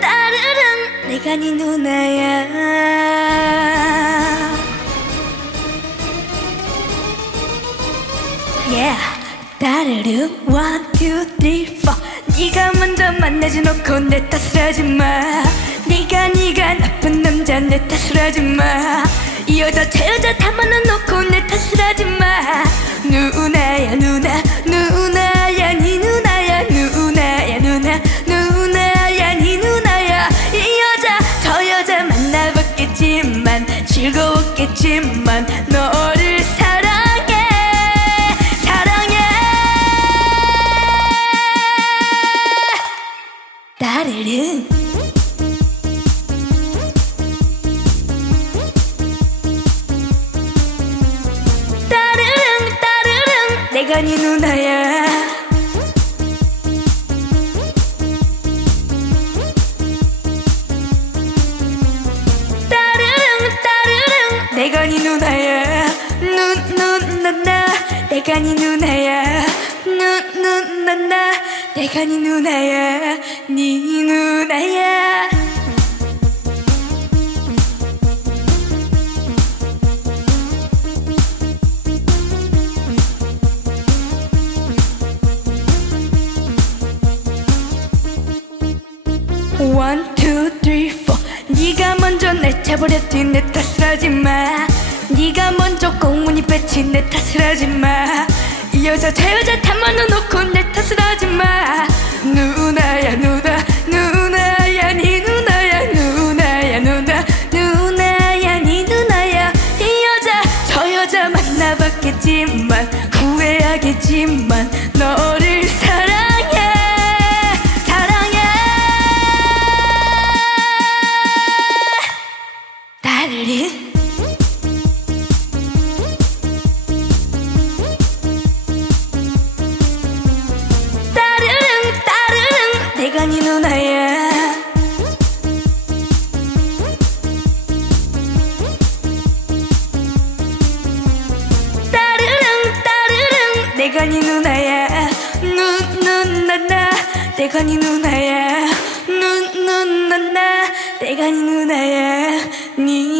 따르릉 내가 네 누나야. Yeah, 따르릉 1, 2, 3, 4 네가 먼저 만나지 놓고 내 탓을 하지마. 네가 나쁜 남자 내 탓을 하지마. 이 여자 저 여자 다 만나놓고 내 탓을 하지마. 누나야 누나 누나야 네 누나야 누나야 누나 누나야 네 누나야. 이 여자 저 여자 만나봤겠지만 즐거웠겠지만 너를 사랑해 사랑해. 따르릉 내가 네 누나야. 따르릉 내가 네 누나야. 누나 내가 네 누나야. 누나 내가 네 누나야. 네 누나야. 1, 2, 3, 4 네가 먼저 날 차버렸지 내 탓을 하지마. 네가 먼저 공문이 뺐지 내 탓을 하지마. 이 여자 저 여자 다 만나놓고 내 탓을 하지마. 누나야 누나 누나야 네 누나야 누나야 누나 누나야 네 누나야. 이 여자 저 여자 만나봤겠지만 후회하겠지만 너를 사랑해 사랑해. 따르릉 내가 네 누나야. 따르릉 내가 네 누나야. 누나 내가 네 누나야. 누나 내가 네 누나야. 네